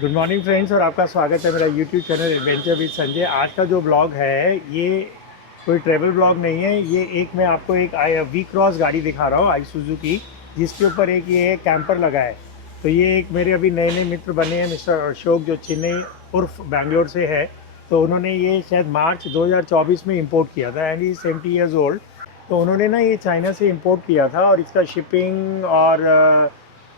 Good morning friends, और आपका स्वागत है मेरा YouTube channel adventure with Sanjay. आज का जो ब्लॉग है ये कोई ट्रैवल ब्लॉग नहीं है। ये एक मैं आपको एक वी क्रॉस गाड़ी दिखा रहा हूँ आईसुजू की, जिसके ऊपर एक ये कैंपर लगा है। तो ये एक मेरे अभी नए नए मित्र बने हैं, मिस्टर अशोक, जो चेन्नई उर्फ बैंगलोर से है। तो उन्होंने ये शायद मार्च 2024 में इंपोर्ट किया था एंड ही 70 ईयर्स ओल्ड। तो उन्होंने ना ये चाइना से इंपोर्ट किया था और इसका शिपिंग और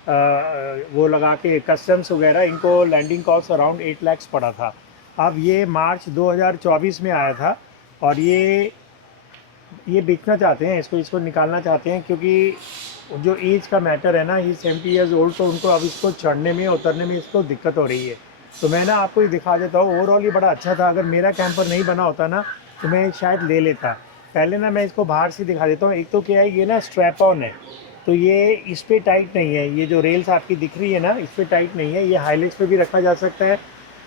वो लगा के कस्टम्स वगैरह इनको लैंडिंग कॉस्ट अराउंड 8 लाख पड़ा था। अब ये मार्च 2024 में आया था और ये बेचना चाहते हैं, इसको इसको निकालना चाहते हैं, क्योंकि जो एज का मैटर है ना, ये 70 ईयर्स ओल्ड, तो उनको अब इसको चढ़ने में उतरने में इसको दिक्कत हो रही है। तो मैं ना आपको ये दिखा देता हूँ। ओवरऑल ये बड़ा अच्छा था। अगर मेरा कैंपर नहीं बना होता ना तो मैं शायद ले लेता। पहले ना मैं इसको बाहर से दिखा देता हूँ। एक तो क्या है, ये ना स्ट्रैप ऑन है, तो ये इस पर टाइट नहीं है। ये जो रेल्स आपकी दिख रही है ना, इस पर टाइट नहीं है। ये हाईलैक्स पे भी रखा जा सकता है,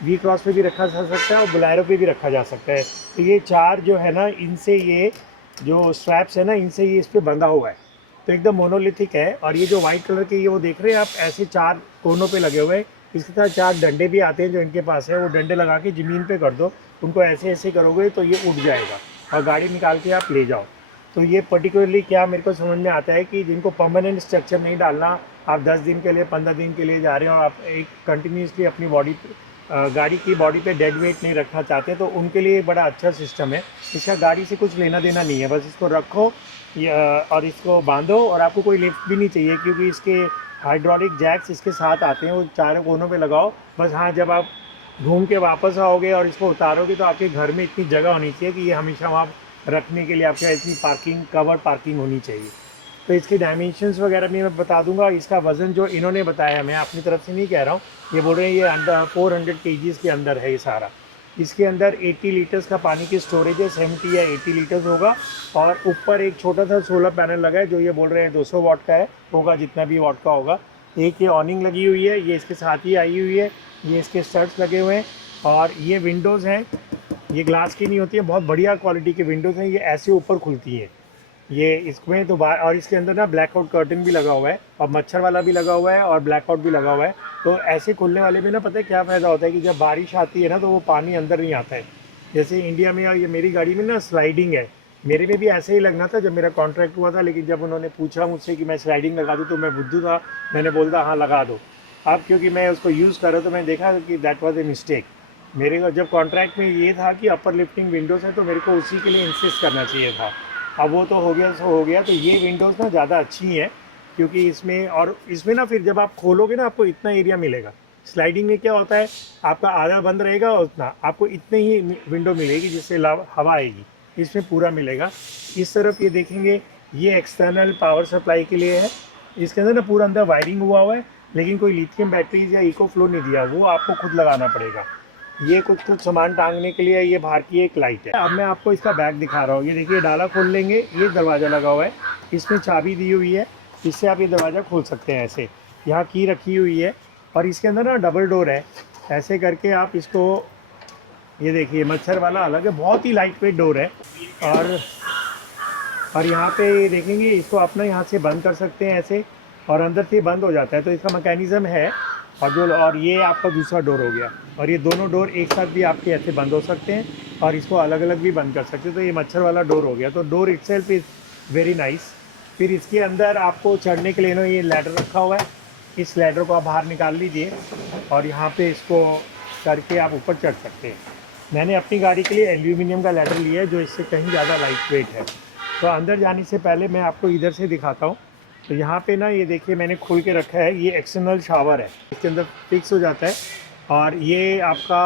वी क्रॉस पे भी रखा जा सकता है और बुलेरो पे भी रखा जा सकता है। तो ये चार जो है ना, इनसे ये जो स्ट्रैप्स है ना, इनसे ये इस पर बंधा हुआ है। तो एकदम मोनोलिथिक है। और ये जो वाइट कलर के ये वो देख रहे हैं आप, ऐसे चार कोनों पे लगे हुए हैं। इसके साथ चार डंडे भी आते हैं जो इनके पास है। वो डंडे लगा के ज़मीन पे कर दो, उनको ऐसे ऐसे करोगे तो ये उठ जाएगा और गाड़ी निकाल के आप ले जाओ। तो ये पर्टिकुलरली क्या मेरे को समझ में आता है कि जिनको परमानेंट स्ट्रक्चर नहीं डालना, आप 10 दिन के लिए 15 दिन के लिए जा रहे हो और आप एक कंटिन्यूसली अपनी बॉडी गाड़ी की बॉडी पे डेड वेट नहीं रखना चाहते, तो उनके लिए बड़ा अच्छा सिस्टम है। इसका गाड़ी से कुछ लेना देना नहीं है, बस इसको रखो और इसको बांधो। और आपको कोई लिफ्ट भी नहीं चाहिए, क्योंकि इसके हाइड्रोलिक जैक्स इसके साथ आते हैं, वो चारों कोनों पे लगाओ बस। हाँ, जब आप घूम के वापस आओगे और इसको उतारोगे तो आपके घर में इतनी जगह होनी चाहिए कि ये हमेशा वहाँ रखने के लिए आपके इतनी पार्किंग, कवर पार्किंग होनी चाहिए। तो इसकी डायमेंशंस वगैरह भी मैं बता दूंगा। इसका वज़न जो इन्होंने बताया, मैं अपनी तरफ से नहीं कह रहा हूँ, ये बोल रहे हैं ये अंडर 400 kgs के अंदर है ये सारा। इसके अंदर 80 लीटर्स का पानी की स्टोरेज है, 70 या 80 लीटर्स होगा। और ऊपर एक छोटा सा सोलर पैनल लगा है, जो ये बोल रहे हैं 200 वाट का है, होगा जितना भी वाट का होगा। एक ये ऑर्निंग लगी हुई है, ये इसके साथ ही आई हुई है। ये इसके स्टड्स लगे हुए हैं और ये विंडोज़ हैं, ये ग्लास की नहीं होती है, बहुत बढ़िया क्वालिटी के विंडोज़ हैं। ये ऐसे ऊपर खुलती हैं ये इसमें तो बाहर। और इसके अंदर ना ब्लैकआउट कर्टन भी लगा हुआ है और मच्छर वाला भी लगा हुआ है और ब्लैकआउट भी लगा हुआ है। तो ऐसे खुलने वाले में ना, पता है क्या फ़ायदा होता है कि जब बारिश आती है ना तो वो पानी अंदर नहीं आता है। जैसे इंडिया में ये मेरी गाड़ी में ना स्लाइडिंग है, मेरे में भी ऐसे ही लगना था जब मेरा कॉन्ट्रैक्ट हुआ था। लेकिन जब उन्होंने पूछा मुझसे कि मैं स्लाइडिंग लगा दूँ, तो मैं बुद्धू था, मैंने बोला हाँ लगा दो। अब क्योंकि मैं उसको यूज़ कर रहा तो मैं देखा कि दैट वाज ए मिस्टेक। मेरे को जब कॉन्ट्रैक्ट में ये था कि अपर लिफ्टिंग विंडोज़ है, तो मेरे को उसी के लिए इंसिस्ट करना चाहिए था। अब वो तो हो गया सो हो गया। तो ये विंडोज़ ना ज़्यादा अच्छी हैं, क्योंकि इसमें, और इसमें ना फिर जब आप खोलोगे ना, आपको इतना एरिया मिलेगा। स्लाइडिंग में क्या होता है, आपका आधा बंद रहेगा और उतना आपको इतने ही विंडो मिलेगी जिससे हवा आएगी। इसमें पूरा मिलेगा। इस तरफ ये देखेंगे, ये एक्सटर्नल पावर सप्लाई के लिए है। इसके अंदर ना पूरा अंदर वायरिंग हुआ है, लेकिन कोई लिथियम बैटरीज या इको फ्लो नहीं दिया, वो आपको खुद लगाना पड़ेगा। ये कुछ कुछ सामान टांगने के लिए ये बाहर की एक लाइट है। अब मैं आपको इसका बैग दिखा रहा हूँ। ये देखिए, डाला खोल लेंगे, ये दरवाज़ा लगा हुआ है, इसमें चाबी दी हुई है, इससे आप ये दरवाज़ा खोल सकते हैं ऐसे। यहाँ की रखी हुई है और इसके अंदर ना डबल डोर है। ऐसे करके आप इसको, ये देखिए मच्छर वाला अलग है, बहुत ही लाइट वेट डोर है। और यहाँ पे ये देखेंगे, इसको अपना यहाँ से बंद कर सकते हैं ऐसे, और अंदर से बंद हो जाता है। तो इसका मैकेनिज़्म है। और ये आपका दूसरा डोर हो गया। और ये दोनों डोर एक साथ भी आपके ऐसे बंद हो सकते हैं और इसको अलग अलग भी बंद कर सकते हैं। तो ये मच्छर वाला डोर हो गया। तो door itself is very nice. फिर इसके अंदर आपको चढ़ने के लिए ना ये लैडर रखा हुआ है। इस लैडर को आप बाहर निकाल लीजिए और यहाँ पे इसको करके आप ऊपर चढ़ सकते हैं। मैंने अपनी गाड़ी के लिए एल्यूमिनियम का लैडर लिया है, जो इससे कहीं ज़्यादा लाइट वेट है। तो अंदर जाने से पहले मैं आपको इधर से दिखाता हूँ। तो यहाँ पे ना ये देखिए, मैंने खोल के रखा है, ये एक्सटर्नल शावर है, इसके अंदर फिक्स हो जाता है। और ये आपका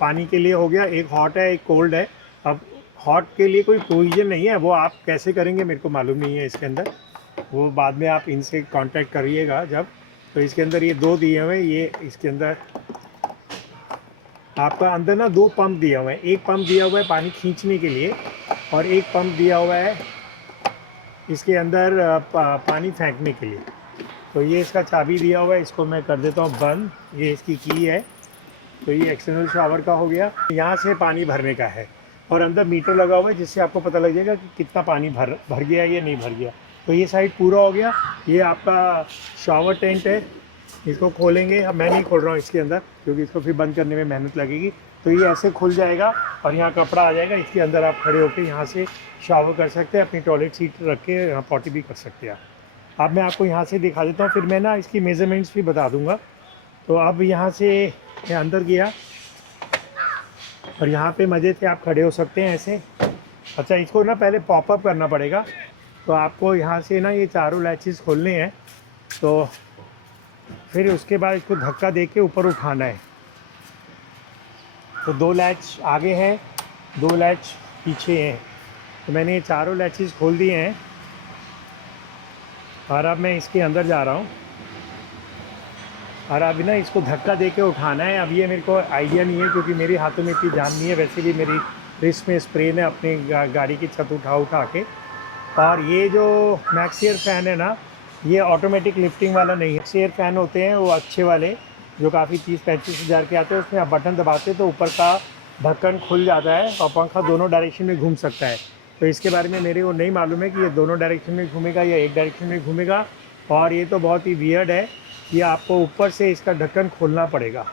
पानी के लिए हो गया, एक हॉट है एक कोल्ड है। अब हॉट के लिए कोई प्रोविज़न नहीं है, वो आप कैसे करेंगे मेरे को मालूम नहीं है इसके अंदर, वो बाद में आप इनसे कांटेक्ट करिएगा जब। तो इसके अंदर ये दो दिए हुए हैं, ये इसके अंदर आपका अंदर ना दो पंप दिया हुआ है। एक पंप दिया हुआ है पानी खींचने के लिए और एक पंप दिया हुआ है इसके अंदर पानी फेंकने के लिए। तो ये इसका चाबी दिया हुआ है, इसको मैं कर देता हूँ बंद। ये इसकी की है। तो ये एक्सटर्नल शावर का हो गया, यहाँ से पानी भरने का है। और अंदर मीटर लगा हुआ है, जिससे आपको पता लग जाएगा कि कितना पानी भर गया या नहीं भर गया। तो ये साइड पूरा हो गया। ये आपका शावर टेंट है, इसको खोलेंगे, अब मैं नहीं खोल रहा हूँ इसके अंदर क्योंकि इसको फिर बंद करने में मेहनत लगेगी। तो ये ऐसे खुल जाएगा और यहाँ कपड़ा आ जाएगा, इसके अंदर आप खड़े होकर यहाँ से शावर कर सकते हैं, अपनी टॉयलेट सीट रख के यहाँ पॉटी भी कर सकते हैं। अब मैं आपको यहाँ से दिखा देता हूँ, फिर मैं ना इसकी मेज़रमेंट्स भी बता दूँगा। तो अब यहाँ से मैं अंदर गया और यहाँ पे मज़े से आप खड़े हो सकते हैं ऐसे। अच्छा, इसको ना पहले पॉपअप करना पड़ेगा, तो आपको यहाँ से ना ये चारों लैचेस खोलने हैं, तो फिर उसके बाद इसको धक्का दे के ऊपर उठाना है। तो 2 लैच आगे हैं, 2 लैच पीछे हैं। तो मैंने ये चारों लैचेस खोल दिए हैं और अब मैं इसके अंदर जा रहा हूँ और अभी ना इसको धक्का दे के उठाना है। अब ये मेरे को आइडिया नहीं है क्योंकि मेरे हाथों में इतनी जान नहीं है, वैसे भी मेरी रिस्ट में स्प्रे है अपनी गाड़ी की छत उठा के। और ये जो मैक्सियर फ़ैन है ना, ये ऑटोमेटिक लिफ्टिंग वाला नहीं है। मैक्सियर फ़ैन होते हैं वो अच्छे वाले जो काफ़ी 30-35 हज़ार के आते हैं, उसमें आप बटन दबाते तो ऊपर का ढक्कन खुल जाता है और पंखा दोनों डायरेक्शन में घूम सकता है। तो इसके बारे में मेरे को नहीं मालूम है कि ये दोनों डायरेक्शन में घूमेगा या एक डायरेक्शन में घूमेगा। और ये तो बहुत ही वियर्ड है, ये आपको ऊपर से इसका ढक्कन खोलना पड़ेगा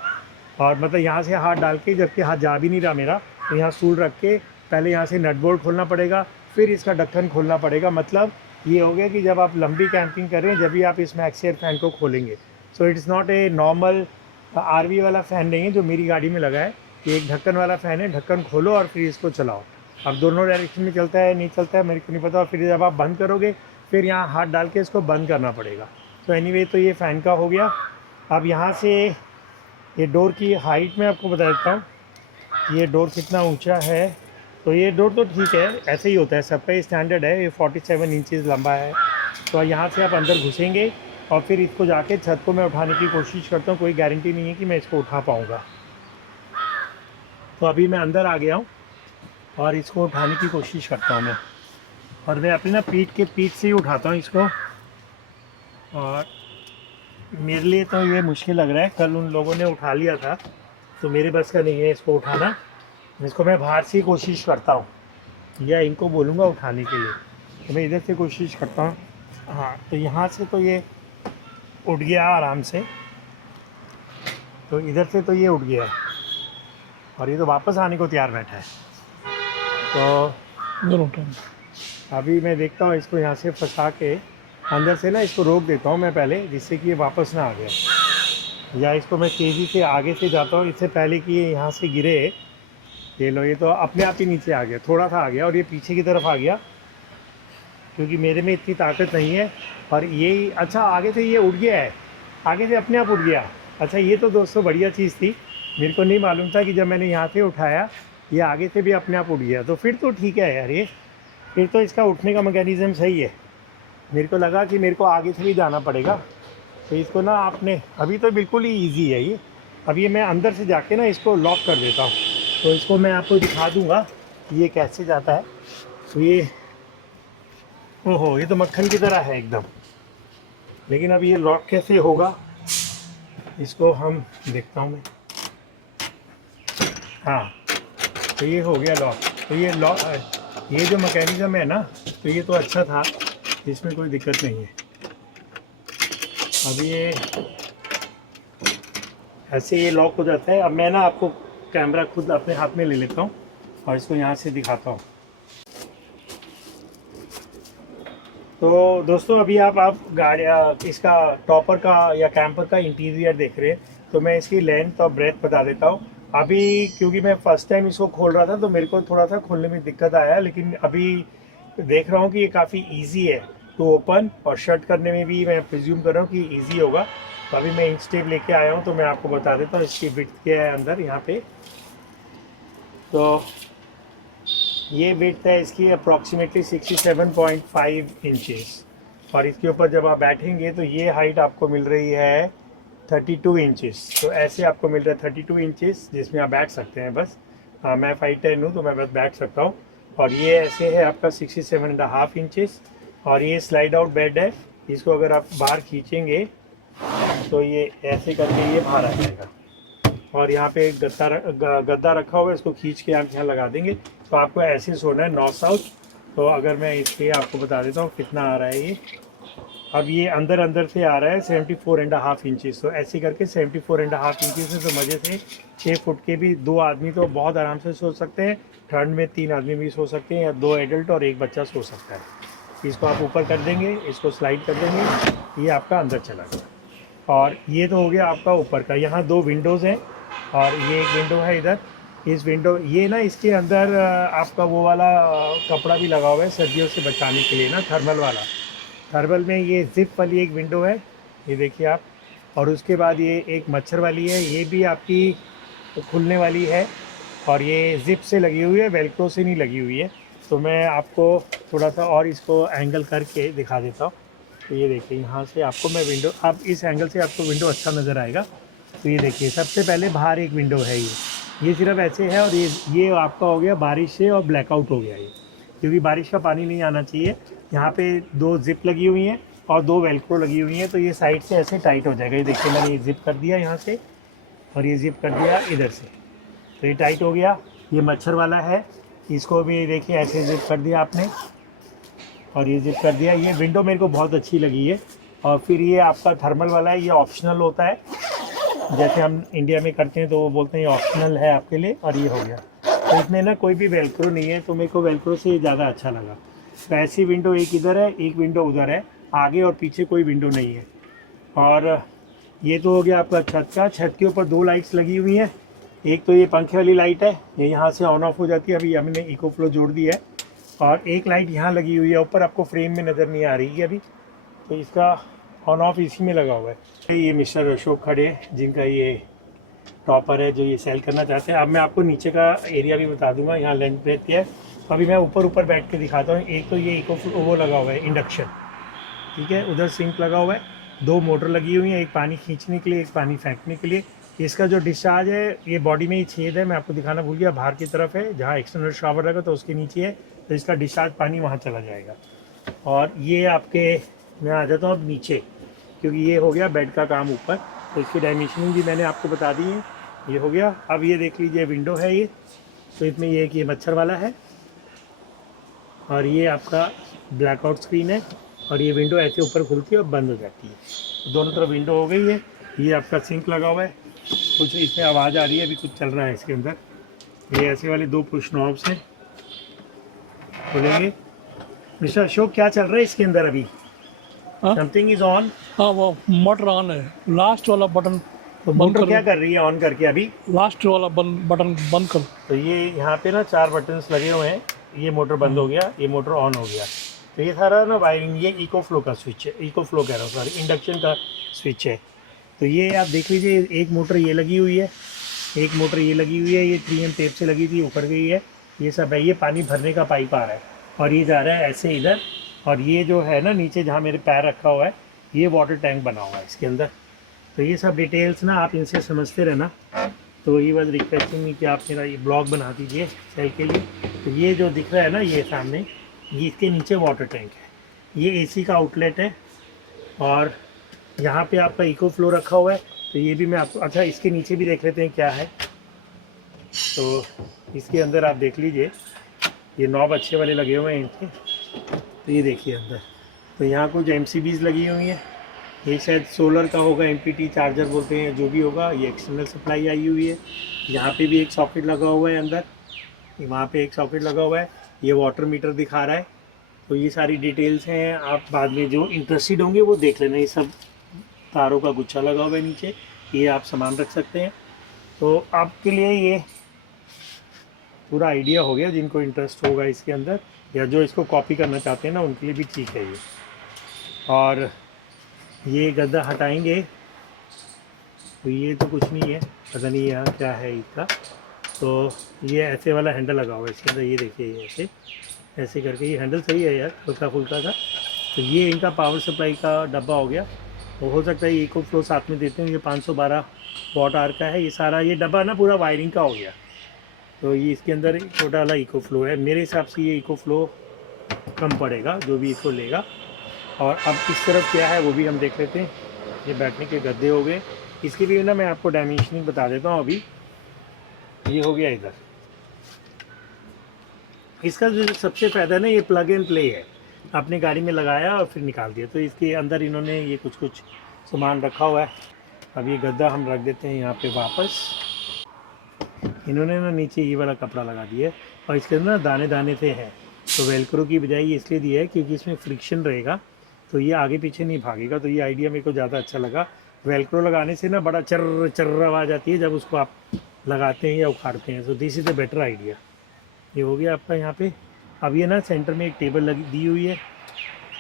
और मतलब यहाँ से हाथ डाल के, जबकि हाथ जा भी नहीं रहा मेरा, तो यहाँ सूल रख के पहले यहाँ से नट बोल्ट खोलना पड़ेगा, फिर इसका ढक्कन खोलना पड़ेगा। मतलब ये हो गया कि जब आप लंबी कैंपिंग कर रहे हैं जब भी आप इस मैक्सियर फ़ैन को खोलेंगे। So it's not a normal RV वाला फ़ैन नहीं है जो मेरी गाड़ी में लगा है, ये एक ढक्कन वाला फ़ैन है। ढक्कन खोलो और फिर इसको चलाओ। अब दोनों डायरेक्शन में चलता है नहीं चलता है मेरे को नहीं पता, और फिर जब आप बंद करोगे फिर यहाँ हाथ डाल के इसको बंद करना पड़ेगा। तो एनीवे, तो ये फ़ैन का हो गया। अब यहाँ से ये डोर की हाइट मैं आपको बता देता हूँ, ये डोर कितना ऊंचा है। तो ये डोर तो ठीक है, ऐसे ही होता है, सबका ये स्टैंडर्ड है। ये 47 इंचज़ लंबा है। तो यहाँ से आप अंदर घुसेंगे और फिर इसको जाके छत को मैं उठाने की कोशिश करता हूँ, कोई गारंटी नहीं है कि मैं इसको उठा पाऊँगा। तो अभी मैं अंदर आ गया हूँ और इसको उठाने की कोशिश करता हूँ मैं, और मैं अपनी ना पीठ से ही उठाता हूँ इसको। और मेरे लिए तो ये मुश्किल लग रहा है, कल उन लोगों ने उठा लिया था तो मेरे बस का नहीं है इसको उठाना। इसको मैं बाहर से ही कोशिश करता हूँ या इनको बोलूँगा उठाने के लिए। तो मैं इधर से कोशिश करता हूँ। हाँ, तो यहाँ से तो ये उठ गया आराम से, तो इधर से तो ये उठ गया है और ये तो वापस आने को तैयार बैठा है। तो अभी मैं देखता हूँ इसको यहाँ से फंसा के अंदर से ना इसको रोक देता हूँ मैं पहले, जिससे कि ये वापस ना आ गया। या इसको मैं तेज़ी से आगे से जाता हूँ इससे पहले कि ये यहाँ से गिरे। ये लो, ये तो अपने आप ही नीचे आ गया, थोड़ा सा आ गया और ये पीछे की तरफ आ गया क्योंकि मेरे में इतनी ताकत नहीं है। और ये अच्छा आगे से ये उठ गया है, आगे से अपने आप उठ गया। अच्छा, ये तो दोस्तों बढ़िया चीज़ थी, मेरे को नहीं मालूम था कि जब मैंने यहाँ से उठाया ये आगे से भी अपने आप उठ गया। तो फिर तो ठीक है यार, ये फिर तो इसका उठने का मैकेनिज़्म सही है। मेरे को लगा कि मेरे को आगे से भी जाना पड़ेगा। तो इसको ना आपने, अभी तो बिल्कुल ही ईजी है ये। अब ये मैं अंदर से जाके ना इसको लॉक कर देता हूँ, तो इसको मैं आपको दिखा दूँगा कि ये कैसे जाता है। तो ये ओहो, ये तो मक्खन की तरह है एकदम, लेकिन अब ये लॉक कैसे होगा इसको हम देखता हूँ मैं। हाँ, तो ये हो गया लॉक। तो ये लॉक, ये जो मैकेनिज़्म है ना, तो ये तो अच्छा था, इसमें कोई दिक्कत नहीं है। अब ये ऐसे ये लॉक हो जाता है। अब मैं ना आपको कैमरा खुद अपने हाथ में ले लेता हूँ और इसको यहाँ से दिखाता हूँ। तो दोस्तों, अभी आप गाड़ी इसका टॉपर का या कैंपर का इंटीरियर देख रहे हैं, तो मैं इसकी लेंथ और ब्रेथ बता देता हूँ। अभी क्योंकि मैं फ़र्स्ट टाइम इसको खोल रहा था तो मेरे को थोड़ा सा खोलने में दिक्कत आया, लेकिन अभी देख रहा हूँ कि ये काफ़ी इजी है तो ओपन और शट करने में भी मैं प्रिज्यूम कर रहा हूँ कि इजी होगा। तो अभी मैं इंच टेप लेके आया हूँ, तो मैं आपको बता देता हूँ इसकी विड्थ क्या है अंदर यहाँ पे। तो ये विड्थ है इसकी अप्रॉक्सीमेटली 67.5 इंचेस, और इसके ऊपर जब आप बैठेंगे तो ये हाइट आपको मिल रही है 32 इंचेस। तो ऐसे आपको मिल रहा है 32 इंचेस जिसमें आप बैठ सकते हैं बस। मैं 5'10" हूँ तो मैं बस बैठ सकता हूँ। और ये ऐसे है आपका 67.5 इंचेस, और ये स्लाइड आउट बेड है। इसको अगर आप बाहर खींचेंगे तो ये ऐसे करके ये बाहर आ जाएगा, और यहाँ पे एक गद्दा रखा हुआ है, इसको खींच के आप यहाँ लगा देंगे तो आपको ऐसे सोना है नॉर्थ साउथ। तो अगर मैं इसके आपको बता देता हूँ कितना आ रहा है ये। अब ये अंदर अंदर से आ रहा है 74.5 इंचज़, तो ऐसे करके 74.5 इंचज़ है, तो मज़े से 6 फुट के भी 2 आदमी तो बहुत आराम से सो सकते हैं। ठंड में 3 आदमी भी सो सकते हैं, या 2 एडल्ट और 1 बच्चा सो सकता है। इसको आप ऊपर कर देंगे, इसको स्लाइड कर देंगे, ये आपका अंदर चला गया। और ये तो हो गया आपका ऊपर का। यहाँ 2 विंडोज़ हैं और ये एक विंडो है इधर। इस विंडो ये ना, इसके अंदर आपका वो वाला कपड़ा भी लगा हुआ है सर्दियों से बचाने के लिए ना, थर्मल वाला। थर्मल में ये ज़िप वाली एक विंडो है, ये देखिए आप। और उसके बाद ये एक मच्छर वाली है, ये भी आपकी खुलने वाली है और ये ज़िप से लगी हुई है, वेल्क्रो से नहीं लगी हुई है। तो मैं आपको थोड़ा सा और इसको एंगल करके दिखा देता हूँ। तो ये देखिए, यहाँ से आपको मैं विंडो, अब इस एंगल से आपको विंडो अच्छा नज़र आएगा। तो ये देखिए, सबसे पहले बाहर एक विंडो है, ये सिर्फ ऐसे है। और ये आपका हो गया बारिश से और ब्लैकआउट हो गया ये, क्योंकि बारिश का पानी नहीं आना चाहिए। यहाँ पे 2 ज़िप लगी हुई हैं और 2 वेल्क्रो लगी हुई हैं, तो ये साइड से ऐसे टाइट हो जाएगा। ये देखिए, मैंने ये ज़िप कर दिया यहाँ से और ये ज़िप कर दिया इधर से, तो ये टाइट हो गया। ये मच्छर वाला है, इसको भी देखिए ऐसे ज़िप कर दिया आपने और ये ज़िप कर दिया। ये विंडो मेरे को बहुत अच्छी लगी है। और फिर ये आपका थर्मल वाला है, ये ऑप्शनल होता है, जैसे हम इंडिया में करते हैं तो वो बोलते हैं ये ऑप्शनल है आपके लिए। और ये हो गया, तो इसमें ना कोई भी वेल्क्रो नहीं है, तो मेरे को वेल्क्रो से ये ज़्यादा अच्छा लगा। तो ऐसी विंडो एक इधर है, एक विंडो उधर है, आगे और पीछे कोई विंडो नहीं है। और ये तो हो गया आपका छत का। छत के ऊपर 2 लाइट्स लगी हुई हैं। एक तो ये पंखे वाली लाइट है, ये यहाँ से ऑन ऑफ हो जाती है, अभी हमने इको फ्लो जोड़ दी है। और एक लाइट यहाँ लगी हुई है ऊपर, आपको फ्रेम में नज़र नहीं आ रही है अभी, तो इसका ऑन ऑफ इसी में लगा हुआ है। ये मिस्टर अशोक खड़े हैं, जिनका ये टॉपर है, जो ये सेल करना चाहते हैं। अब मैं आपको नीचे का एरिया भी बता दूंगा, यहाँ लेंथ ब्रेथ क्या है। अभी मैं ऊपर बैठ के दिखाता हूँ। एक तो ये इको वो लगा हुआ है इंडक्शन, ठीक है, उधर सिंक लगा हुआ है, 2 मोटर लगी हुई हैं, एक पानी खींचने के लिए, एक पानी फेंकने के लिए। इसका जो डिस्चार्ज है, ये बॉडी में ही छेद है, मैं आपको दिखाना भूल गया, बाहर की तरफ है जहाँ एक्सटर्नल शावर लगा, तो उसके नीचे है, तो इसका डिस्चार्ज पानी वहाँ चला जाएगा। और ये आपके, मैं आ जाता हूँ अब नीचे, क्योंकि ये हो गया बेड का काम ऊपर, तो इसकी डायमेंशनिंग भी मैंने आपको बता दी है। ये हो गया। अब ये देख लीजिए, विंडो है ये, तो इसमें ये है कि ये मच्छर वाला है और ये आपका ब्लैकआउट स्क्रीन है। और ये विंडो ऐसे ऊपर खुलती है और बंद हो जाती है, दोनों तरफ विंडो हो गई है। ये आपका सिंक लगा हुआ है, कुछ इसमें आवाज़ आ रही है, अभी कुछ चल रहा है इसके अंदर। ये ऐसे वाले 2 पुश नॉब्स हैं, खोलेंगे। मिस्टर अशोक, क्या चल रहा है इसके अंदर अभी? Something is on. हाँ, वो मोटर ऑन है। लास्ट वाला बटन तो बंद मोटर कर, क्या कर रही है ऑन करके अभी? लास्ट वाला बटन बंद कर। तो ये यहाँ पे ना 4 बटन्स लगे हुए हैं, ये मोटर बंद हो गया, ये मोटर ऑन हो गया। तो ये सारा ना वायरिंग, ये इको फ्लो का स्विच है, इको फ्लो कह रहा हूँ सॉरी, इंडक्शन का स्विच है। तो ये आप देख लीजिए, एक मोटर ये लगी हुई है, एक मोटर ये लगी हुई है, ये 3M टेप से लगी थी, ऊपर गई है, ये सब है। ये पानी भरने का पाइप आ रहा है और ये जा रहा है ऐसे इधर। और ये जो है ना नीचे जहाँ मेरे पैर रखा हुआ है, ये वाटर टैंक बना हुआ है इसके अंदर। तो ये सब डिटेल्स ना आप इनसे समझते रहना। तो ये बस रिक्वेस्टिंग कि आप मेरा ये ब्लॉग बना दीजिए सेल के लिए। तो ये जो दिख रहा है ना, ये सामने, ये इसके नीचे वाटर टैंक है, ये AC का आउटलेट है। और यहाँ पे आपका इको फ्लो रखा हुआ है। तो ये भी मैं आपको, अच्छा इसके नीचे भी देख लेते हैं क्या है। तो इसके अंदर आप देख लीजिए, ये नॉब अच्छे वाले लगे हुए हैं इनके। तो ये देखिए अंदर, तो यहाँ कुछ MCBs लगी हुई हैं, ये शायद सोलर का होगा, MPT चार्जर बोलते हैं, जो भी होगा। ये एक्सटर्नल सप्लाई आई हुई है। यहाँ पे भी एक सॉकेट लगा हुआ है अंदर, वहाँ पे एक सॉकेट लगा हुआ है। ये वाटर मीटर दिखा रहा है। तो ये सारी डिटेल्स हैं, आप बाद में जो इंटरेस्टेड होंगे वो देख लेना। ये सब तारों का गुच्छा लगा हुआ है नीचे, ये आप सामान रख सकते हैं। तो आपके लिए ये पूरा आइडिया हो गया, जिनको इंटरेस्ट होगा इसके अंदर, या जो इसको कॉपी करना चाहते हैं ना, उनके लिए भी ठीक है ये। और ये गद्दा हटाएंगे तो ये तो कुछ नहीं है, पता नहीं यहाँ क्या है इसका। तो ये ऐसे वाला हैंडल लगा हुआ है इसके अंदर, ये देखिए, ये ऐसे ऐसे करके, ये हैंडल सही है यार, हल्का फुल्का सा। तो ये इनका पावर सप्लाई का डब्बा हो गया। तो हो सकता है इको फ्लो साथ में देते हैं, ये 512 वाट आवर का है ये सारा। ये डब्बा ना पूरा वायरिंग का हो गया। तो ये इसके अंदर छोटा वाला इको फ्लो है, मेरे हिसाब से ये इको फ्लो कम पड़ेगा जो भी इसको लेगा। और अब इस तरफ क्या है वो भी हम देख लेते हैं। ये बैठने के गद्दे हो गए, इसके भी ना मैं आपको डायमेंशनिंग बता देता हूँ। अभी ये हो गया इधर। इसका जो सबसे फ़ायदा ना, ये प्लग एंड प्ले है। अपनी गाड़ी में लगाया और फिर निकाल दिया। तो इसके अंदर इन्होंने ये कुछ कुछ सामान रखा हुआ है। अब ये गद्दा हम रख देते हैं यहाँ पे वापस। इन्होंने ना नीचे ये वाला कपड़ा लगा दिया और इसके अंदर ना दाने दाने से है, तो वेलक्रो की बजाय ये इसलिए दिया है क्योंकि इसमें फ्रिक्शन रहेगा, तो ये आगे पीछे नहीं भागेगा। तो ये आइडिया मेरे को ज़्यादा अच्छा लगा। वेलक्रो लगाने से ना बड़ा चर्र चर्र आवाज़ आती है जब उसको आप लगाते हैं या उखाड़ते हैं। So this is the better idea. ये हो गया आपका यहाँ पे। अब ये ना सेंटर में एक टेबल लगी दी हुई है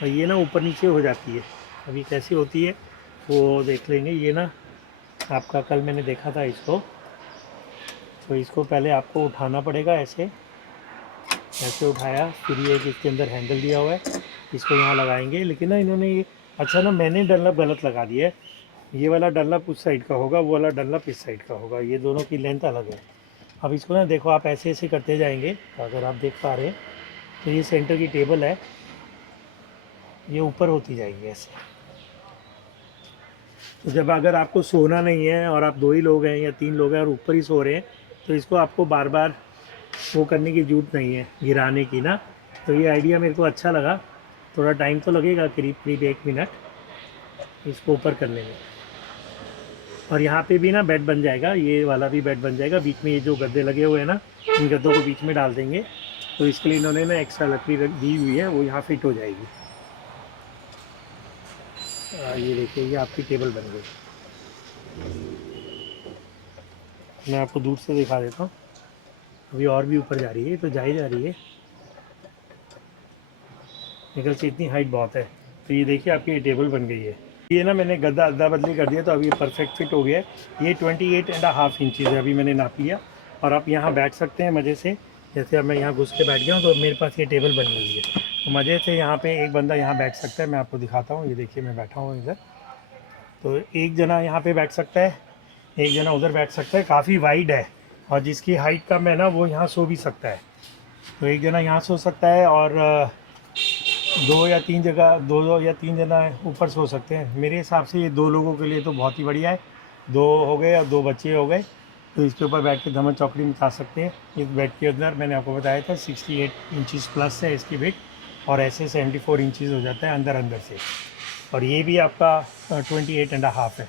और ये ना ऊपर नीचे हो जाती है। अभी कैसी होती है वो देख लेंगे। ये ना आपका कल मैंने देखा था इसको, तो इसको पहले आपको उठाना पड़ेगा ऐसे उठाया, फिर ये इसके अंदर हैंडल दिया हुआ है, इसको यहाँ लगाएंगे। लेकिन ना इन्होंने ये अच्छा ना मैंने डनलप गलत लगा दिया है। ये वाला डनलप उस साइड का होगा, वो वाला डनलप इस साइड का होगा, ये दोनों की लेंथ अलग है। अब इसको ना देखो आप ऐसे ऐसे करते जाएंगे, अगर आप देख पा रहे हैं तो ये सेंटर की टेबल है, ये ऊपर होती जाएगी ऐसे। तो जब अगर आपको सोना नहीं है और आप 2 ही लोग हैं या 3 लोग हैं और ऊपर ही सो रहे हैं, तो इसको आपको बार बार वो करने की ज़रूरत नहीं है, गिराने की ना। तो ये आइडिया मेरे को अच्छा लगा। थोड़ा टाइम तो लगेगा, करीब करीब 1 मिनट इसको ऊपर करने में। और यहाँ पे भी ना बेड बन जाएगा, ये वाला भी बेड बन जाएगा। बीच में ये जो गद्दे लगे हुए हैं ना, इन गद्दों को बीच में डाल देंगे। तो इसके लिए इन्होंने ना एक्स्ट्रा लकड़ी दी हुई है, वो यहाँ फिट हो जाएगी। ये देखिए ये आपकी टेबल बन गई। मैं आपको दूर से दिखा देता हूँ। अभी और भी ऊपर जा रही है, तो जा ही जा रही है, निकल से इतनी हाइट बहुत है। तो ये देखिए आपकी ये टेबल बन गई है। ये ना मैंने गद्दा अदला बदली कर दिया, तो अभी ये परफेक्ट फिट हो गया है। ये 28.5 इंचज़ है, अभी मैंने नाप लिया। और आप यहाँ बैठ सकते हैं मज़े से। जैसे अब मैं यहाँ घुस के बैठ गया हूँ तो मेरे पास ये टेबल बनी हुई है, तो मज़े से यहाँ पे एक बंदा यहाँ बैठ सकता है। मैं आपको दिखाता हूँ, ये देखिए मैं बैठा हूँ इधर। तो एक जना यहाँ पे बैठ सकता है, एक जना उधर बैठ सकता है। काफ़ी वाइड है और जिसकी हाइट कम है ना वो यहाँ सो भी सकता है। तो एक जना यहाँ सो सकता है और 2 या 3 जगह 2 या 3 जना ऊपर सो सकते हैं। मेरे हिसाब से ये 2 लोगों के लिए तो बहुत ही बढ़िया है। 2 हो गए और 2 बच्चे हो गए, तो इसके ऊपर बैठ के धमन चौकड़ी में खा सकते हैं। इस बेड के अंदर मैंने आपको बताया था 68 इंचज़ प्लस है इसकी वेट, और ऐसे 74 इंचज़ हो जाता है अंदर से। और ये भी आपका 28.5 है।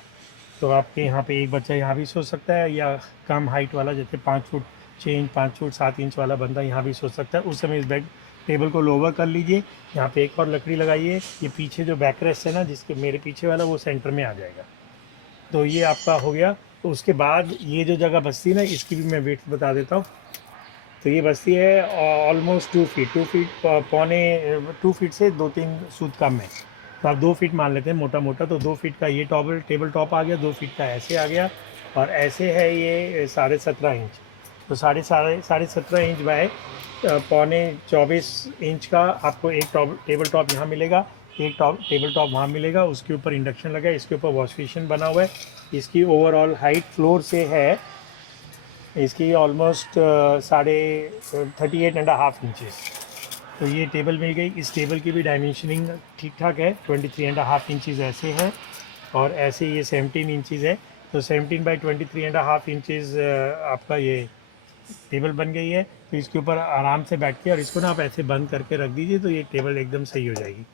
तो आपके यहाँ पे एक बच्चा यहाँ भी सो सकता है, या कम हाइट वाला जैसे 5 फुट 6 इंच 5 फुट 7 इंच वाला बंदा यहाँ भी सो सकता है। उस समय इस बेड टेबल को लोवर कर लीजिए, यहाँ पे एक और लकड़ी लगाइए। ये पीछे जो बैक रेस्ट है ना, जिसके मेरे पीछे वाला, वो सेंटर में आ जाएगा। तो ये आपका हो गया। तो उसके बाद ये जो जगह बस्ती ना, इसकी भी मैं वेट बता देता हूँ। तो ये बस्ती है ऑलमोस्ट 2 फीट पौने 2 फीट से 2-3 सूत कम है। तो आप 2 फीट मान लेते हैं मोटा मोटा। तो 2 फीट का ये टेबल टॉप आ गया, 2 फीट का ऐसे आ गया, और ऐसे है ये 17.5 इंच। तो 17.5 इंच बाय पौने 24 इंच का आपको एक टेबल टॉप यहाँ मिलेगा, एक टेबल टॉप वहाँ मिलेगा। उसके ऊपर इंडक्शन लगा है, इसके ऊपर वॉश बेसिन बना हुआ है। इसकी ओवरऑल हाइट फ्लोर से है इसकी ऑलमोस्ट 38.5 इंचज़। तो ये टेबल मिल गई। इस टेबल की भी डायमेंशनिंग ठीक ठाक है, 23.5 इंचज़ ऐसे है, और ऐसे ये 17 इंचज़ है। तो 17 बाई 23.5 इंचज़ आपका ये टेबल बन गई है। तो इसके ऊपर आराम से बैठ के, और इसको ना आप ऐसे बंद करके रख दीजिए, तो ये टेबल एकदम सही हो जाएगी।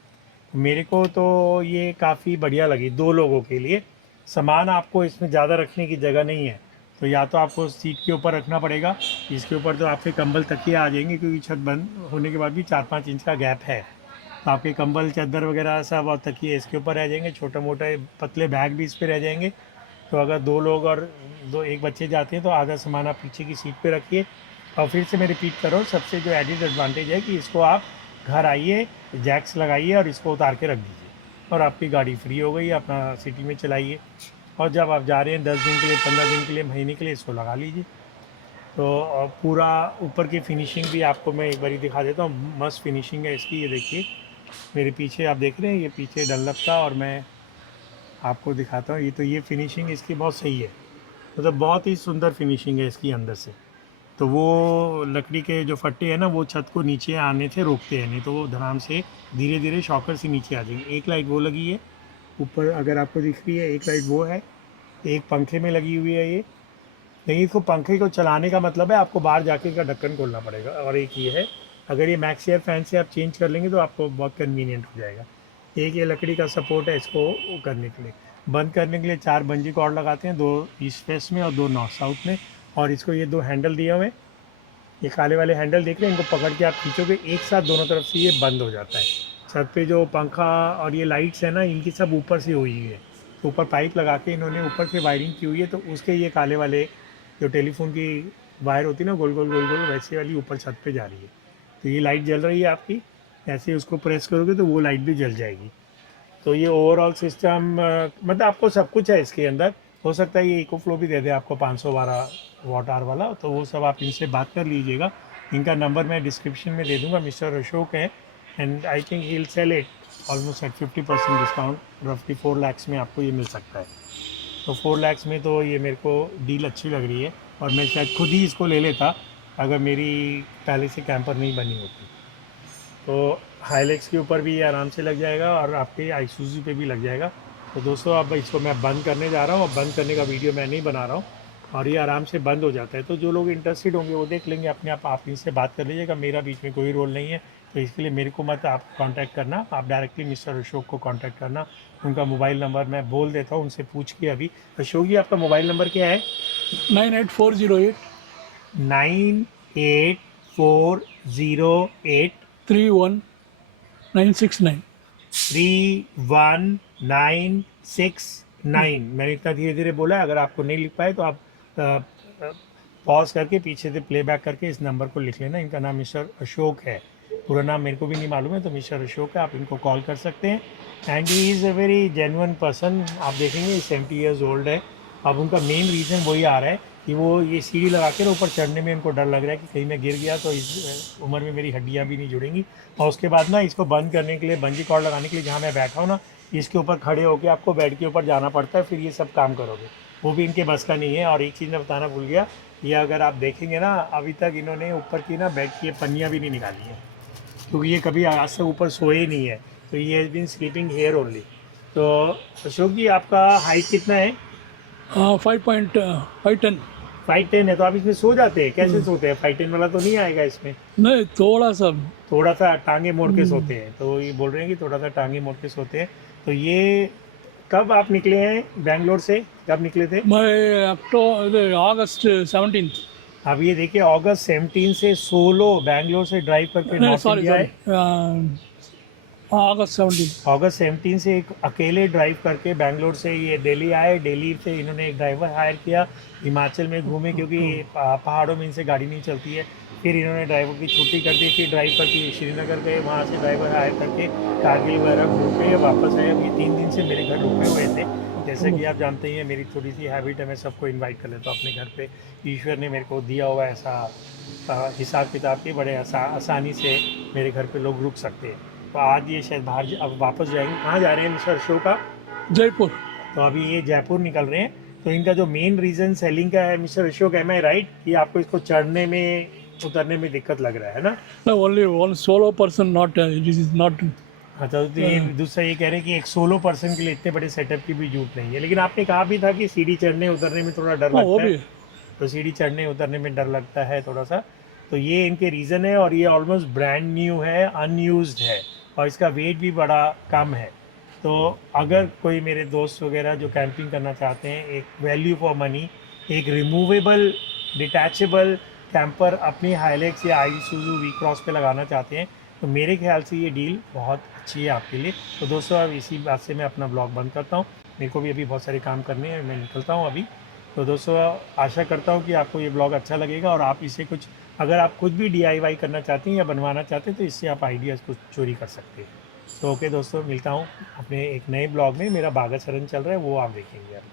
मेरे को तो ये काफ़ी बढ़िया लगी 2 लोगों के लिए। सामान आपको इसमें ज़्यादा रखने की जगह नहीं है, तो या तो आपको सीट के ऊपर रखना पड़ेगा। इसके ऊपर तो आपके कंबल तकिए आ जाएंगे, क्योंकि छत बंद होने के बाद भी 4-5 इंच का गैप है। तो आपके कंबल चादर वगैरह सब और तकिए इसके ऊपर रह जाएंगे। छोटा मोटा पतले बैग भी इस पर रह जाएंगे। तो अगर 2 लोग और एक बच्चे जाते हैं तो आधा सामान आप पीछे की सीट पे रखिए। और फिर से मैं रिपीट करूँ, सबसे जो एडिड एडवांटेज है कि इसको आप घर आइए, जैक्स लगाइए और इसको उतार के रख दीजिए, और आपकी गाड़ी फ्री हो गई, अपना सिटी में चलाइए। और जब आप जा रहे हैं 10 दिन के लिए, 15 दिन के लिए, महीने के लिए, इसको लगा लीजिए। तो पूरा ऊपर की फिनिशिंग भी आपको मैं एक बारी दिखा देता हूँ। मस्त फिनिशिंग है इसकी। ये देखिए मेरे पीछे आप देख रहे हैं, ये पीछे डनलप का, और मैं आपको दिखाता हूँ। ये फिनिशिंग इसकी बहुत सही है, मतलब बहुत ही सुंदर फिनिशिंग है इसकी अंदर से। तो वो लकड़ी के जो फट्टे हैं ना, वो छत को नीचे आने से रोकते हैं, नहीं तो वो धड़ाम से धीरे धीरे शॉकर से नीचे आ जाएंगे। एक लाइट वो लगी है ऊपर, अगर आपको दिख रही है, एक लाइट वो है, एक पंखे में लगी हुई है ये। नहीं, इसको पंखे को चलाने का मतलब है आपको बाहर जाके का ढक्कन खोलना पड़ेगा। और एक ये है, अगर ये मैक्स एयर फैन से आप चेंज कर लेंगे तो आपको बहुत कन्वीनियंट हो जाएगा। एक ये लकड़ी का सपोर्ट है इसको वो करने के लिए। बंद करने के लिए 4 बंजी कॉर्ड लगाते हैं, 2 ईस्ट वेस्ट में और 2 नॉर्थ साउथ में। और इसको ये 2 हैंडल दिए हुए, ये काले वाले हैंडल देख रहे हैं, इनको पकड़ के आप खींचोगे एक साथ दोनों तरफ से ये बंद हो जाता है। छत पे जो पंखा और ये लाइट्स है ना, इनकी सब ऊपर से हुई है, तो ऊपर पाइप लगा के इन्होंने ऊपर से वायरिंग की हुई है, तो उसके ये काले वाले जो टेलीफोन की वायर होती है ना, गोल गोल गोल गोल वैसे वाली ऊपर छत पे जा रही है। तो ये लाइट जल रही है आपकी, ऐसे उसको प्रेस करोगे तो वो लाइट भी जल जाएगी। तो ये ओवरऑल सिस्टम मतलब आपको सब कुछ है इसके अंदर। हो सकता है ये इको फ्लो भी दे दे आपको 512 वाट आवर वाला, तो वो सब आप इनसे बात कर लीजिएगा। इनका नंबर मैं डिस्क्रिप्शन में दे दूंगा। मिस्टर अशोक है and I think he will sell it almost at 50% discount, रफली 4 लाख में आपको ये मिल सकता है। तो 4 लाख में तो ये मेरे को डील अच्छी लग रही है, और मैं शायद खुद ही इसको ले लेता अगर मेरी पहले से कैंपर नहीं बनी होती। तो हाइलेक्स के ऊपर भी ये आराम से लग जाएगा और आपके आईसूज़ू पे भी लग जाएगा। तो दोस्तों अब इसको मैं बंद करने जा रहा हूँ, और बंद करने का वीडियो मैं नहीं बना रहा हूँ, और ये आराम से बंद हो जाता है। तो जो लोग इंटरेस्टेड होंगे वो देख लेंगे अपने आप इनसे बात कर लीजिएगा। मेरा बीच में कोई रोल नहीं है, तो इसके लिए मेरे को मत आप कांटेक्ट करना, आप डायरेक्टली मिस्टर अशोक को कांटेक्ट करना। उनका मोबाइल नंबर मैं बोल देता हूँ, उनसे पूछ के अभी। अशोक जी, आपका मोबाइल नंबर क्या है? 98408 98408 31969। 31969। मैंने इतना धीरे धीरे बोला है, अगर आपको नहीं लिख पाए तो आप पॉज करके पीछे से प्लेबैक करके इस नंबर को लिख लेना। इनका नाम मिस्टर अशोक है, पूरा नाम मेरे को भी नहीं मालूम है, तो मिस्टर अशोक है, आप इनको कॉल कर सकते हैं। And he is a very genuine person. आप देखेंगे 70 ईयर्स ओल्ड है। अब उनका मेन रीज़न वही आ रहा है कि वो ये सीढ़ी लगा के ऊपर चढ़ने में उनको डर लग रहा है कि कहीं मैं गिर गया तो इस उम्र में मेरी हड्डियाँ भी नहीं जुड़ेंगी। और उसके बाद ना इसको बंद करने के लिए, बंजी कॉर्ड लगाने के लिए जहाँ मैं बैठा हूँ ना, इसके ऊपर खड़े होकर आपको बेड के ऊपर जाना पड़ता है, फिर ये सब काम करोगे, वो भी इनके बस का नहीं है। और एक चीज़ मैं बताना भूल गया, ये अगर आप देखेंगे ना, अभी तक इन्होंने ऊपर की ना बेड की पन्नियाँ भी नहीं निकाली है, क्योंकि ये कभी आज तक ऊपर सोए ही नहीं है, तो ये has been sleeping here only. तो अशोक जी, आपका हाइट कितना है? 5.510। 5'10" है, तो आप इसमें सो जाते हैं? कैसे सोते हैं? 5'10" वाला तो नहीं आएगा इसमें। नहीं, थोड़ा सा। थोड़ा सा टांगे मोड़ के सोते हैं, तो ये बोल रहे हैं कि थोड़ा सा टांगे मोड़ के सोते हैं। तो ये कब आप निकले हैं बैंगलोर से? कब निकले थे? मैं अगस्त 17। अब ये देखिए, अगस्त 17 से सोलो बैंगलोर से ड्राइव करके नॉर्थ सॉरी इंडिया है। अगस्त 17। अगस्त 17 से एक अकेले ड्राइव करके बैंगलोर से ये दिल्ली आए। दिल्ली से इन्होंने एक ड्राइवर हायर किया, हिमाचल में घूमे, क्योंकि पहाड़ों में इनसे गाड़ी नहीं चलती है। फिर इन्होंने ड्राइवर की छुट्टी कर दी, फिर ड्राइव करके श्रीनगर गए, वहाँ से ड्राइवर हायर करके कारगिल वगैरह घूम के वापस आए। अभी 3 दिन से मेरे घर रुके हुए थे। जैसे कि आप जानते ही हैं, मेरी थोड़ी सी हैबिट है, मैं सबको इन्वाइट कर लेता हूँ अपने घर पे। ईश्वर ने मेरे को दिया हुआ ऐसा हिसाब किताब के, बड़े आसानी से मेरे घर पे लोग रुक सकते हैं। तो आज ये शायद बाहर अब वापस जाएंगे। कहाँ जा रहे हैं मिस्टर अशोक का? जयपुर। तो अभी ये जयपुर निकल रहे हैं। तो इनका जो मेन रीज़न सेलिंग का है मिस्टर अशोक, एम आई राइट, कि आपको इसको चढ़ने में उतरने में दिक्कत लग रहा है ना? Only one solo person, not this is not. अच्छा, तो ये दूसरा ये कह रहे हैं कि एक सोलो पर्सन के लिए इतने बड़े सेटअप की भी जरूरत नहीं है। लेकिन आपने कहा भी था कि सीढ़ी चढ़ने उतरने में थोड़ा डर वो लगता भी है, तो सीढ़ी चढ़ने उतरने में डर लगता है थोड़ा सा। तो ये इनके रीज़न है, और ये ऑलमोस्ट ब्रांड न्यू है, अनयूज्ड है, और इसका वेट भी बड़ा कम है। तो अगर कोई मेरे दोस्त वगैरह जो कैंपिंग करना चाहते हैं, एक वैल्यू फॉर मनी, एक रिमूवेबल डिटैचेबल कैंपर अपनी हाइलेक्स या आईसूज़ू वी क्रॉस पे लगाना चाहते हैं, तो मेरे ख्याल से ये डील बहुत अच्छी है आपके लिए। तो दोस्तों, अब इसी बात से मैं अपना ब्लॉग बंद करता हूँ, मेरे को भी अभी बहुत सारे काम करने हैं, मैं निकलता हूँ अभी। तो दोस्तों, आशा करता हूँ कि आपको ये ब्लॉग अच्छा लगेगा, और आप इसे कुछ, अगर आप खुद भी DIY करना चाहते हैं या बनवाना चाहते हैं, तो इससे आप आइडियाज़ को चोरी कर सकते हैं। तो ओके दोस्तों, मिलता हूँ अपने एक नए ब्लॉग में। मेरा बागा चरण चल रहा है, वो आप देखेंगे आप।